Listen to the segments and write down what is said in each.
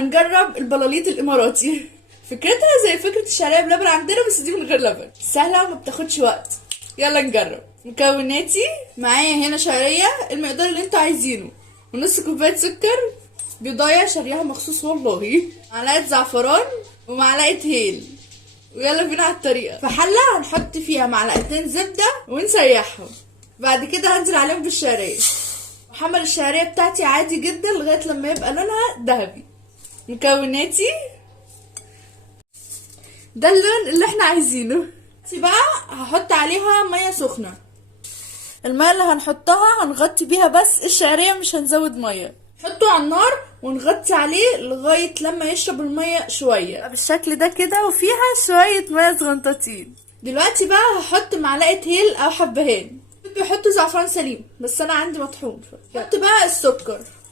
هنجرب البلاليط الاماراتي. فكرتها زي فكرة الشعرية بلبن عندنا، بس دي من غير لبن، سهلة وما بتاخدش وقت. يلا نجرب. مكوناتي: معايا هنا شعرية المقدار اللي انتوا عايزينه، ونص كوباية سكر، بيضاية شاريها مخصوص والله، معلقة زعفران، ومعلقة هيل. ويلا بينا على الطريقة. في حلة هنحط فيها معلقتين زبدة ونسيحهم، بعد كده هنزل عليهم بالشعرية، وحمر الشعرية بتاعتي عادي جدا لغاية لما يبقى لونها ذهبي. مكوناتي: ده اللون اللي احنا عايزينه. بقى هحط عليها مية سخنة. المية اللي هنحطها هنغطي بيها بس الشعرية، مش هنزود مية. نحطه على النار ونغطي عليه لغاية لما يشرب المية شوية بالشكل ده كده، وفيها شوية مية صغنطتين. دلوقتي بقى هحط معلقة هيل او حبهان. بيحطوا زعفران سليم بس انا عندي مطحون. حط بقى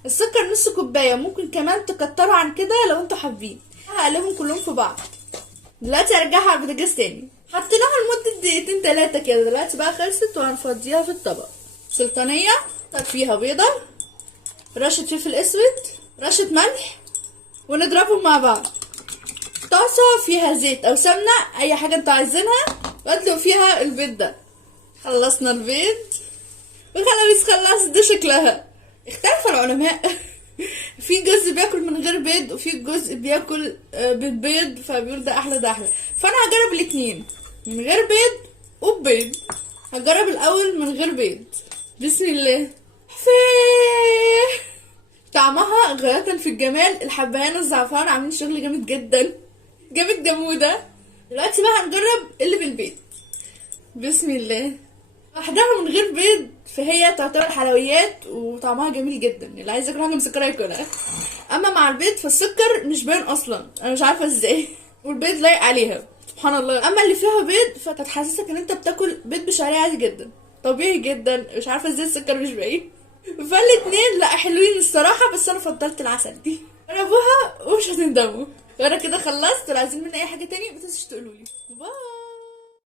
السكر نص كوباية، ممكن كمان تكتروا عن كده لو انتوا حابين. هقلبهم كلهم في بعض. دلوقتي ارجعها على البوتاجاز تاني. حطيناها لمدة دقيقتين 3 كده. دلوقتي بقى خلصت وهنفضيها في الطبق. سلطانية فيها بيضة، رشة فلفل اسود، رشة ملح، ونضربهم مع بعض. طاسة فيها زيت او سمنة، اي حاجة انتوا عايزينها، وادلقوا فيها البيض ده. خلصنا البيض وخلاص خلصت. ده شكلها. اختلف العلماء في جزء بياكل من غير بيض، وفي جزء بياكل بالبيض، فبيقول ده احلى ده احلى. فانا هجرب الاتنين، من غير بيض وبيض. هجرب الاول من غير بيض. بسم الله. طعمها غاية في الجمال. الحبهان والزعفران عاملين شغل جامد جدا، جامد جمودة. دلوقتي بقى هنجرب اللي بالبيض. بسم الله. واحدة من غير بيض فهي تعتبر حلويات وطعمها جميل جدا، اللي عايز ياكل حاجه مسكره ياكلها. اما مع البيض فالسكر مش باين اصلا، انا مش عارفه ازاي والبيض لايق عليها سبحان الله. اما اللي فيها بيض فتحسسك ان انت بتاكل بيض بشعريه عادي جدا، طبيعي جدا، مش عارفه ازاي السكر مش باين. فالاتنين لا حلوين الصراحه، بس انا فضلت العسل دي. جربوها ومش هتندموا. وانا كده خلصت. لو عايزين مني اي حاجه تاني متنسوش تقولولي. باي.